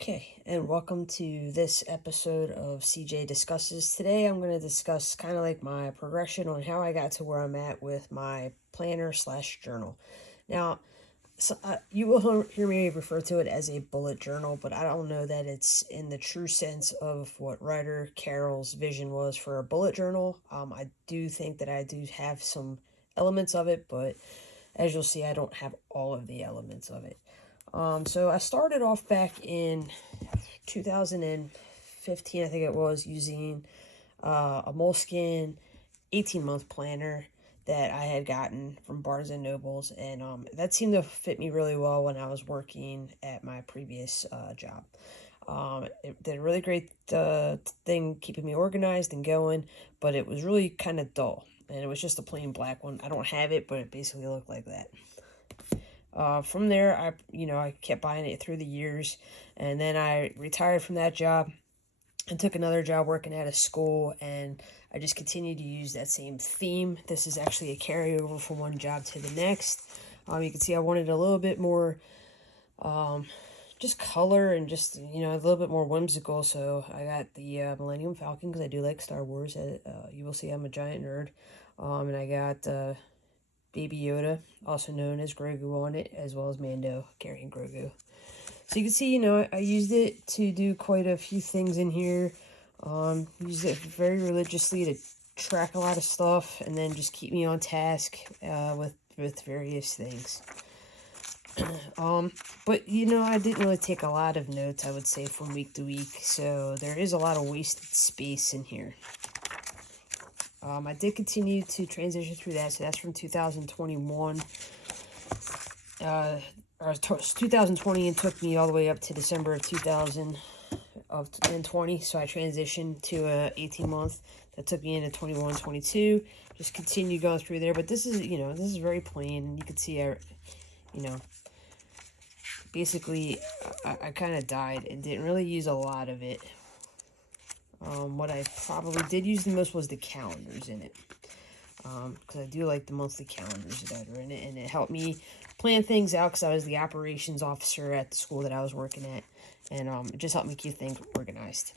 Okay, and welcome to this episode of CJ Discusses. Today I'm going to discuss kind of like my progression on how I got to where I'm at with my planner slash journal. Now, you will hear me refer to it as a bullet journal, but I don't know that it's in the true sense of what Ryder Carroll's vision was for a bullet journal. I do think that I do have some elements of it, but as you'll see, I don't have all of the elements of it. So I started off back in 2015, I think it was, using a Moleskine 18-month planner that I had gotten from Barnes and Nobles, and that seemed to fit me really well when I was working at my previous job. It did a really great thing keeping me organized and going, but it was really kind of dull, and it was just a plain black one. I don't have it, but it basically looked like that. From there, I kept buying it through the years, and then I retired from that job and took another job working at a school, and I just continued to use that same theme. This is actually a carryover from one job to the next. You can see I wanted a little bit more, just color and just, a little bit more whimsical. So I got the Millennium Falcon because I do like Star Wars. You will see I'm a giant nerd. And I got Baby Yoda, also known as Grogu, on it, as well as Mando carrying Grogu. So you can see, I used it to do quite a few things in here. Used it very religiously to track a lot of stuff and then just keep me on task with various things. But I didn't really take a lot of notes, I would say, from week to week. So there is a lot of wasted space in here. I did continue to transition through that, so that's from 2021. Or 2020, and took me all the way up to December of 2020. So I transitioned to a 18-month that took me into 21, 22. Just continue going through there, but this is very plain. You can see basically I kind of died and didn't really use a lot of it. What I probably did use the most was the calendars in it, because I do like the monthly calendars that are in it, and it helped me plan things out because I was the operations officer at the school that I was working at, and it just helped me keep things organized.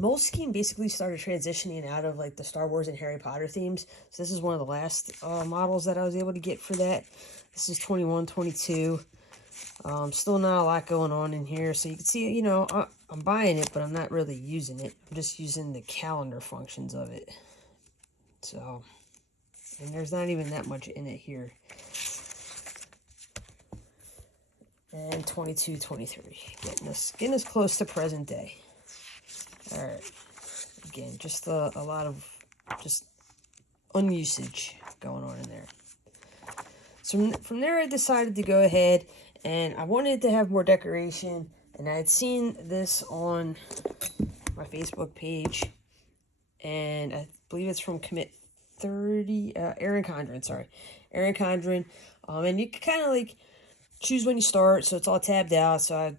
Moleskine basically started transitioning out of like the Star Wars and Harry Potter themes, so this is one of the last models that I was able to get for that. This is 21, 22. Still not a lot going on in here, so you can see, I'm buying it, but I'm not really using it. I'm just using the calendar functions of it. So, and there's not even that much in it here. And 22, 23, getting us close to present day. All right, again, just a lot of just unusage going on in there. So from there, I decided to go ahead, and I wanted to have more decoration, and I had seen this on my Facebook page, and I believe it's from Commit 30, Erin Condren, Erin Condren, and you can kind of like choose when you start, so it's all tabbed out. So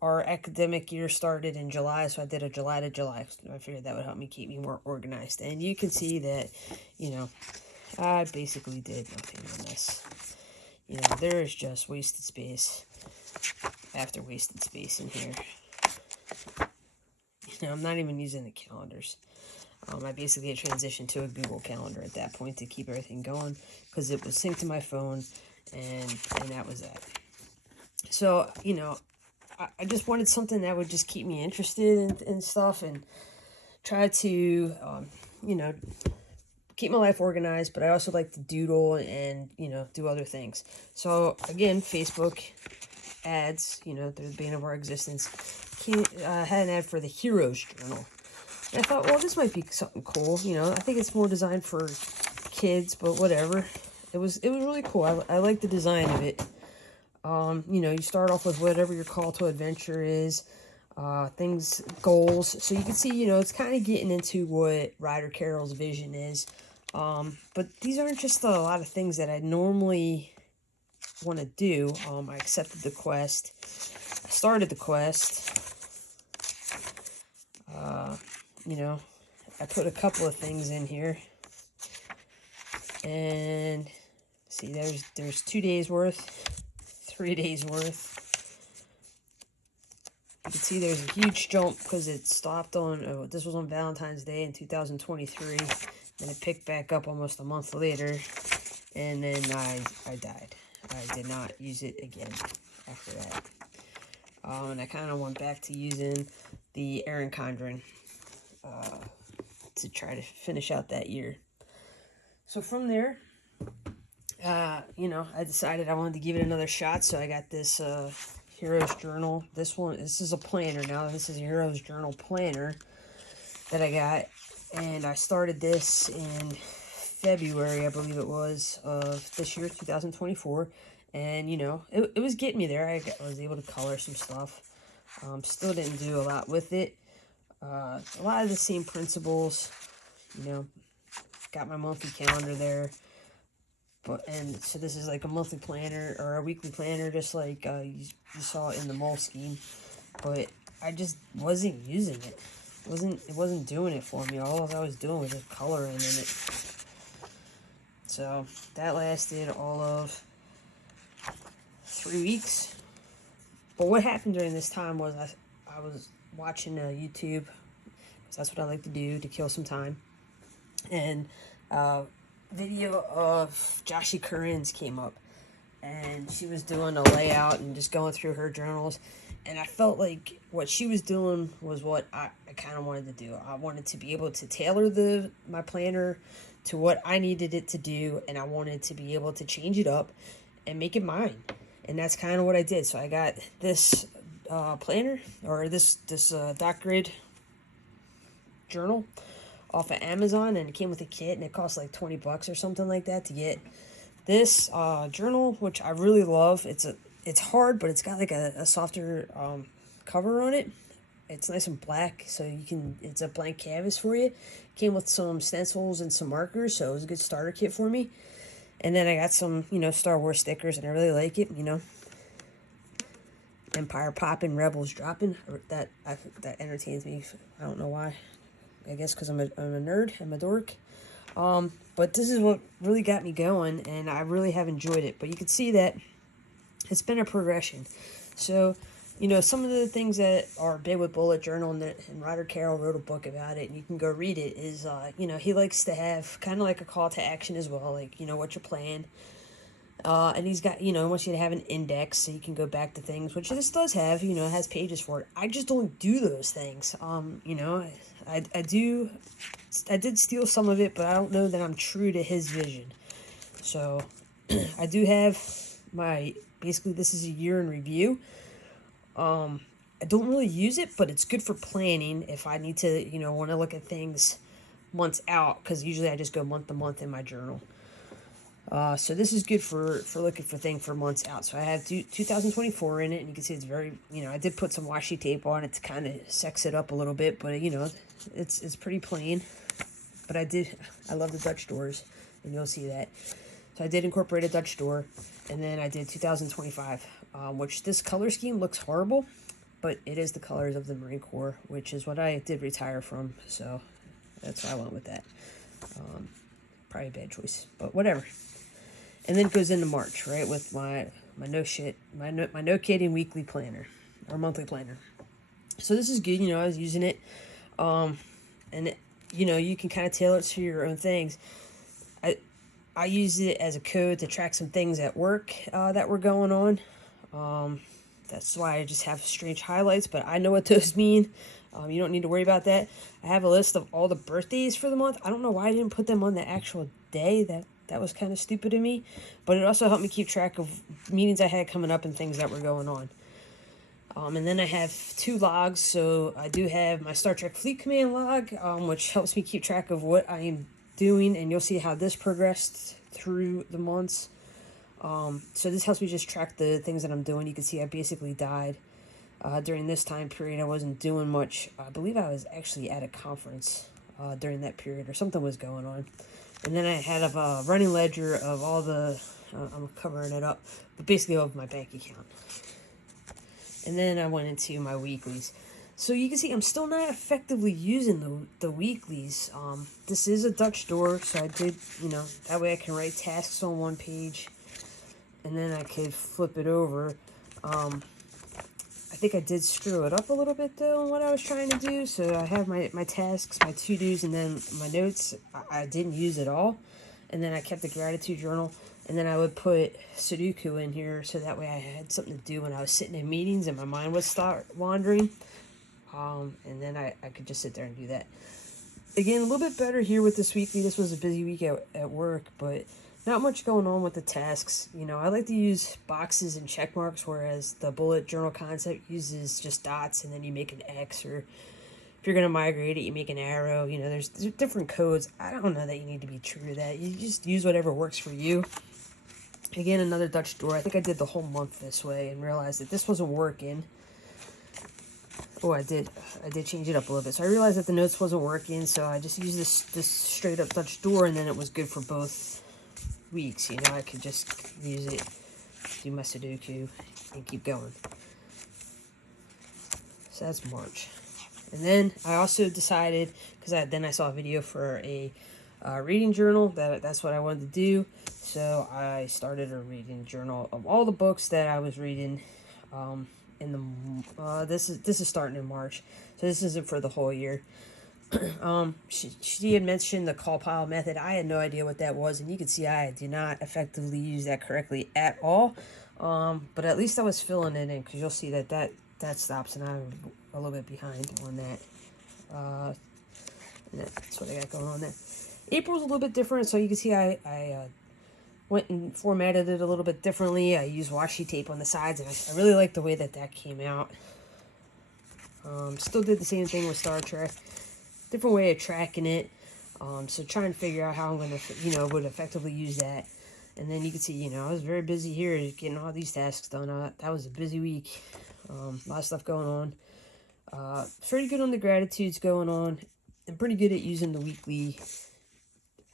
our academic year started in July, so I did a July to July. I figured that would help me keep me more organized, and you can see that, I basically did nothing on this. There is just wasted space after wasted space in here. I'm not even using the calendars. I basically had transitioned to a Google Calendar at that point to keep everything going because it was synced to my phone, and that was that. So, I just wanted something that would just keep me interested in stuff and try to, keep my life organized, but I also like to doodle and, do other things. So, again, Facebook ads, they're the bane of our existence. Had an ad for the Heroes Journal. And I thought, well, this might be something cool. I think it's more designed for kids, but whatever. It was really cool. I like the design of it. You start off with whatever your call to adventure is, goals. So you can see, it's kind of getting into what Ryder Carroll's vision is. But these aren't just a lot of things that I normally want to do. I accepted the quest. I started the quest. I put a couple of things in here. And See, there's 2 days worth, 3 days worth. You can see there's a huge jump because it stopped on, this was on Valentine's Day in 2023. And it picked back up almost a month later. And then I died. I did not use it again after that. And I kind of went back to using the Erin Condren to try to finish out that year. So from there, you know, I decided I wanted to give it another shot. So I got this Heroes Journal. This is a planner now. This is a Heroes Journal planner that I got. And I started this in February, I believe it was, of this year, 2024. And, you know, it was getting me there. I was able to color some stuff. Still didn't do a lot with it. A lot of the same principles, you know. Got my monthly calendar there. And so this is like a monthly planner or a weekly planner, just like you saw in the Moleskine. But I just wasn't using it. It wasn't doing it for me. All I was doing was just coloring in it. So that lasted all of 3 weeks. But what happened during this time was I was watching YouTube, because that's what I like to do to kill some time. And video of Joshi Corin's came up. And she was doing a layout and just going through her journals. And I felt like what she was doing was what I kind of wanted to do. I wanted to be able to tailor my planner to what I needed it to do. And I wanted to be able to change it up and make it mine. And that's kind of what I did. So I got this planner, or this Dot Grid journal off of Amazon. And it came with a kit, and it cost like $20 or something like that to get this journal, which I really love. It's hard, but it's got like a softer cover on it. It's nice and black, so it's a blank canvas for you. Came with some stencils and some markers, so it was a good starter kit for me. And then I got some, you know, Star Wars stickers, and I really like it, you know. Empire popping, Rebels dropping. That entertains me. I don't know why. I guess because I'm a nerd. I'm a dork. But this is what really got me going, and I really have enjoyed it. But you can see that it's been a progression. So, you know, some of the things that are big with bullet journal, and Ryder Carroll wrote a book about it, and you can go read it, is, you know, he likes to have kind of like a call to action as well, like, you know, what your plan. And he's got, you know, he wants you to have an index so you can go back to things, which this does have, you know, it has pages for it. I just don't do those things. You know, I did steal some of it, but I don't know that I'm true to his vision. So I do have basically this is a year in review. I don't really use it, but it's good for planning if I need to, you know, want to look at things months out, because usually I just go month to month in my journal. So this is good for looking for things for months out. So I have 2024 in it, and you can see it's very, you know, I did put some washi tape on it to kind of sex it up a little bit, but, you know, it's pretty plain. But I love the Dutch doors, and you'll see that. So I did incorporate a Dutch door, and then I did 2025, which this color scheme looks horrible, but it is the colors of the Marine Corps, which is what I did retire from, so that's why I went with that. Probably a bad choice, but whatever. And then it goes into March, right, with my no kidding weekly planner, or monthly planner. So this is good, you know, I was using it, and it, you know, you can kind of tailor it to your own things. I use it as a code to track some things at work that were going on. That's why I just have strange highlights, but I know what those mean. You don't need to worry about that. I have a list of all the birthdays for the month. I don't know why I didn't put them on the actual day. That was kind of stupid of me. But it also helped me keep track of meetings I had coming up and things that were going on. And then I have 2 logs. So I do have my Star Trek Fleet Command log, which helps me keep track of what I am doing. And you'll see how this progressed through the months. So this helps me just track the things that I'm doing. You can see I basically died. During this time period, I wasn't doing much. I believe I was actually at a conference during that period, or something was going on. And then I had a running ledger of all the, I'm covering it up, but basically of my bank account. And then I went into my weeklies. So you can see I'm still not effectively using the weeklies. This is a Dutch door, so I did, that way I can write tasks on one page, and then I could flip it over. I think I did screw it up a little bit, though, on what I was trying to do. So I have my tasks, my to-dos, and then my notes. I didn't use it all. And then I kept the gratitude journal. And then I would put Sudoku in here, so that way I had something to do when I was sitting in meetings and my mind would start wandering. And then I could just sit there and do that. Again, a little bit better here with this weekly. This was a busy week at work, but not much going on with the tasks. I like to use boxes and check marks, whereas the bullet journal concept uses just dots, and then you make an X, or if you're going to migrate it, you make an arrow. There's different codes. I don't know that you need to be true to that. You just use whatever works for you. Again, another Dutch door. I think I did the whole month this way and realized that this wasn't working. Oh, I did change it up a little bit. So I realized that the notes wasn't working, so I just used this straight up Dutch door, and then it was good for both weeks. I could just use it, do my Sudoku, and keep going. So that's March. And then I also decided, because I saw a video for a reading journal, that's what I wanted to do. So I started a reading journal of all the books that I was reading. This is starting in March, so this isn't for the whole year. She had mentioned the call pile method. I had no idea what that was, and you can see I do not effectively use that correctly at all. But at least I was filling it in, because you'll see that stops, and I'm a little bit behind on that. That's what I got going on there. April's a little bit different, so you can see I went and formatted it a little bit differently. I used washi tape on the sides, and I really like the way that came out. Still did the same thing with Star Trek. Different way of tracking it. So trying to figure out how I'm going to, would effectively use that. And then you can see, I was very busy here getting all these tasks done. That was a busy week. A lot of stuff going on. Pretty good on the gratitudes going on. And pretty good at using the weekly,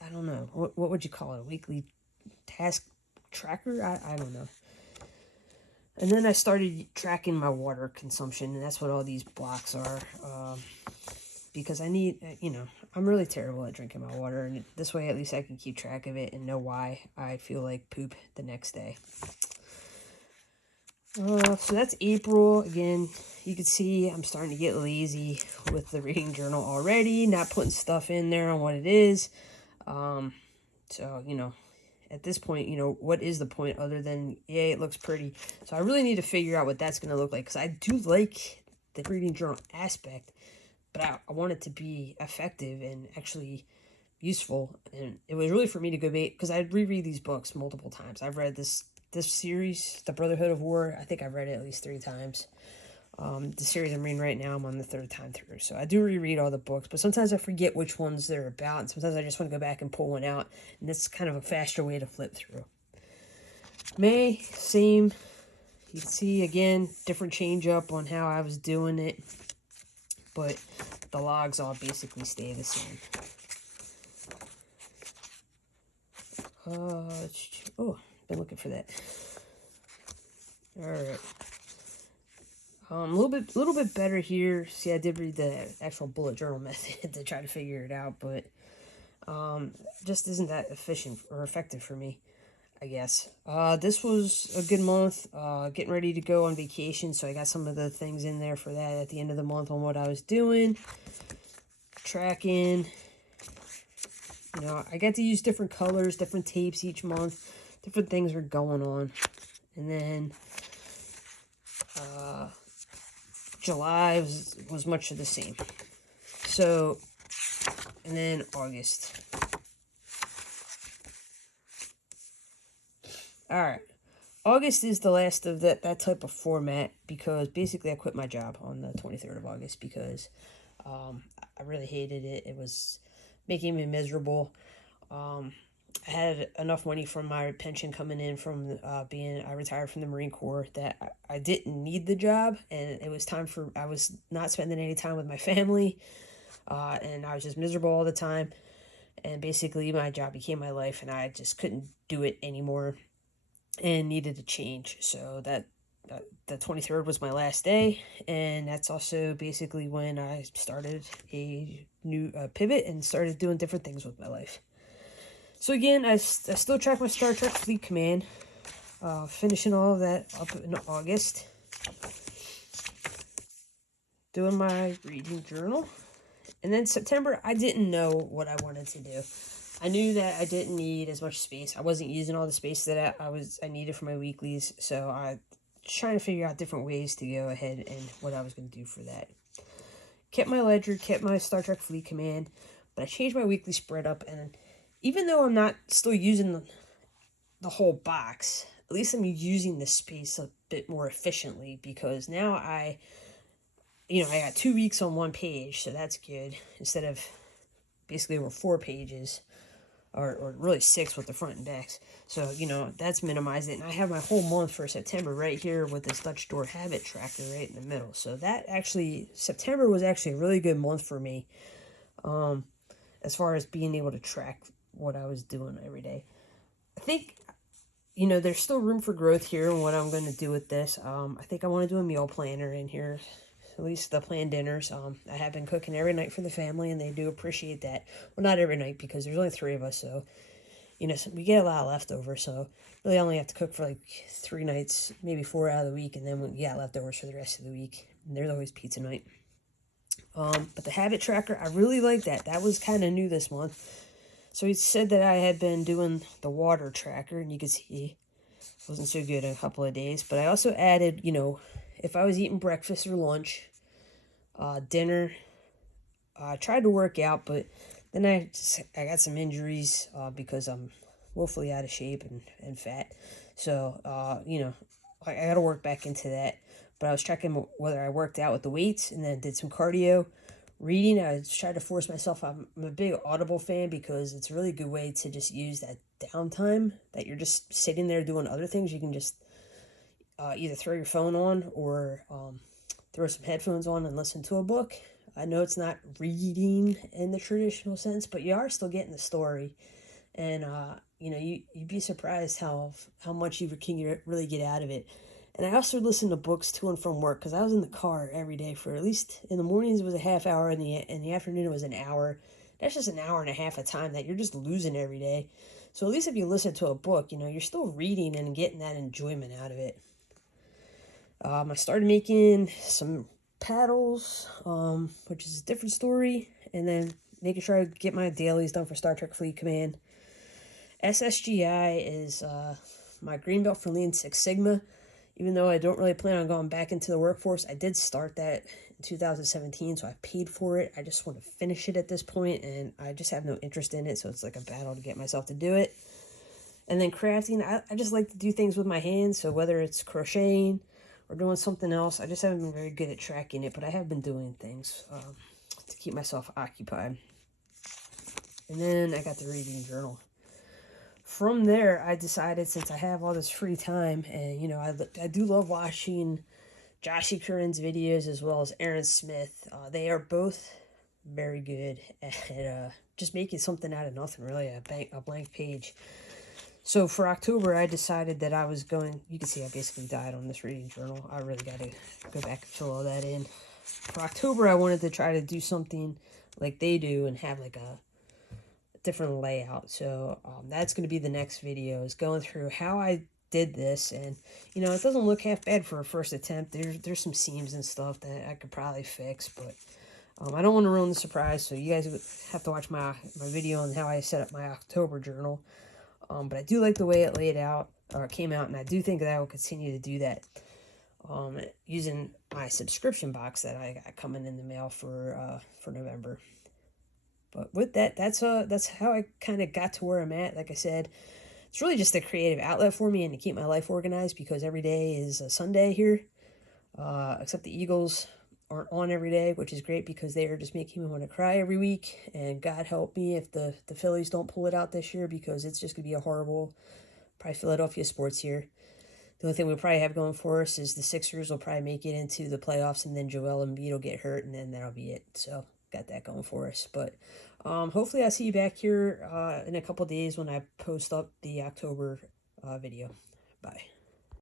I don't know, what would you call it? A weekly task tracker? I don't know. And then I started tracking my water consumption, and that's what all these blocks are. Because I need, I'm really terrible at drinking my water, and this way at least I can keep track of it and know why I feel like poop the next day. So that's April. Again, you can see I'm starting to get lazy with the reading journal already, not putting stuff in there on what it is. So, at this point, what is the point other than, yeah, it looks pretty. So I really need to figure out what that's going to look like, because I do like the reading journal aspect, but I want it to be effective and actually useful. And it was really for me to go back, because I'd reread these books multiple times. I've read this series, The Brotherhood of War. I think I've read it at least 3 times. The series I'm reading right now, I'm on the 3rd time through. So I do reread all the books, but sometimes I forget which ones they're about, and sometimes I just want to go back and pull one out, and that's kind of a faster way to flip through. May, same. You can see, again, different change up on how I was doing it, but the logs all basically stay the same. Been looking for that. All right. A little bit better here. See, I did read the actual bullet journal method to try to figure it out, but just isn't that efficient or effective for me, I guess. This was a good month. Getting ready to go on vacation, so I got some of the things in there for that at the end of the month on what I was doing. Tracking. I got to use different colors, different tapes each month. Different things were going on. And then July was much of the same. So, and then August. Alright. August is the last of that type of format, because basically I quit my job on the 23rd of August because I really hated it. It was making me miserable. I had enough money from my pension coming in from I retired from the Marine Corps, that I didn't need the job, and it was time I was not spending any time with my family, and I was just miserable all the time, and basically my job became my life, and I just couldn't do it anymore and needed a change. So that the 23rd was my last day, and that's also basically when I started a new pivot and started doing different things with my life. So again, I still track my Star Trek Fleet Command, finishing all of that up in August, doing my reading journal, and then September, I didn't know what I wanted to do. I knew that I didn't need as much space. I wasn't using all the space that I needed for my weeklies, so I trying to figure out different ways to go ahead and what I was going to do for that. Kept my ledger, kept my Star Trek Fleet Command, but I changed my weekly spread up, and even though I'm not still using the whole box, at least I'm using the space a bit more efficiently, because now I got 2 weeks on one page, so that's good, instead of basically over 4 pages, or really 6 with the front and backs. So, that's minimized it. And I have my whole month for September right here with this Dutch Door habit tracker right in the middle. So that actually, September was actually a really good month for me, as far as being able to track what I was doing every day. I think, there's still room for growth here and what I'm going to do with this. I think I want to do a meal planner in here, at least the planned dinners. I have been cooking every night for the family, and they do appreciate that. Well, not every night, because there's only 3 of us, so, so we get a lot of leftovers, so really only have to cook for like 3 nights, maybe 4 out of the week, and then we got leftovers for the rest of the week. And there's always pizza night. But the habit tracker, I really like that. That was kind of new this month. So he said that I had been doing the water tracker, and you can see it wasn't so good in a couple of days. But I also added, if I was eating breakfast or lunch, dinner. I tried to work out, but then I got some injuries because I'm woefully out of shape and fat. So, I got to work back into that. But I was checking whether I worked out with the weights, and then did some cardio. Reading, I tried to force myself. I'm a big Audible fan, because it's a really good way to just use that downtime that you're just sitting there doing other things. You can just either throw your phone on, or throw some headphones on and listen to a book. I know it's not reading in the traditional sense, but you are still getting the story. And, you'd be surprised how much you can really get out of it. And I also listen to books to and from work, because I was in the car every day for, at least in the mornings it was a half hour, in the afternoon it was an hour. That's just an hour and a half of time that you're just losing every day. So at least if you listen to a book, you're still reading and getting that enjoyment out of it. I started making some paddles, which is a different story, and then making sure I get my dailies done for Star Trek Fleet Command. SSGI is my green belt for Lean Six Sigma. Even though I don't really plan on going back into the workforce, I did start that in 2017, so I paid for it. I just want to finish it at this point, and I just have no interest in it, so it's like a battle to get myself to do it. And then crafting, I just like to do things with my hands, so whether it's crocheting or doing something else, I just haven't been very good at tracking it, but I have been doing things to keep myself occupied. And then I got the reading journal. From there, I decided, since I have all this free time, and I do love watching Joshie Curran's videos as well as Aaron Smith. They are both very good at just making something out of nothing, really, a blank page. So for October, I decided that I was going, you can see I basically died on this reading journal. I really got to go back and fill all that in. For October, I wanted to try to do something like they do and have like a different layout. So that's going to be the next video, is going through how I did this. And it doesn't look half bad for a first attempt. There's some seams and stuff that I could probably fix, but I don't want to ruin the surprise, so you guys have to watch my video on how I set up my October journal. But I do like the way it came out, and I do think that I will continue to do that using my subscription box that I got coming in the mail for November. But with that, that's how I kind of got to where I'm at. Like I said, it's really just a creative outlet for me and to keep my life organized, because every day is a Sunday here, except the Eagles aren't on every day, which is great, because they are just making me want to cry every week. And God help me if the Phillies don't pull it out this year, because it's just going to be a horrible, probably Philadelphia sports year. The only thing we probably have going for us is the Sixers will probably make it into the playoffs, and then Joel Embiid will get hurt, and then that'll be it. So got that going for us. But hopefully I'll see you back here in a couple days when I post up the October video. Bye.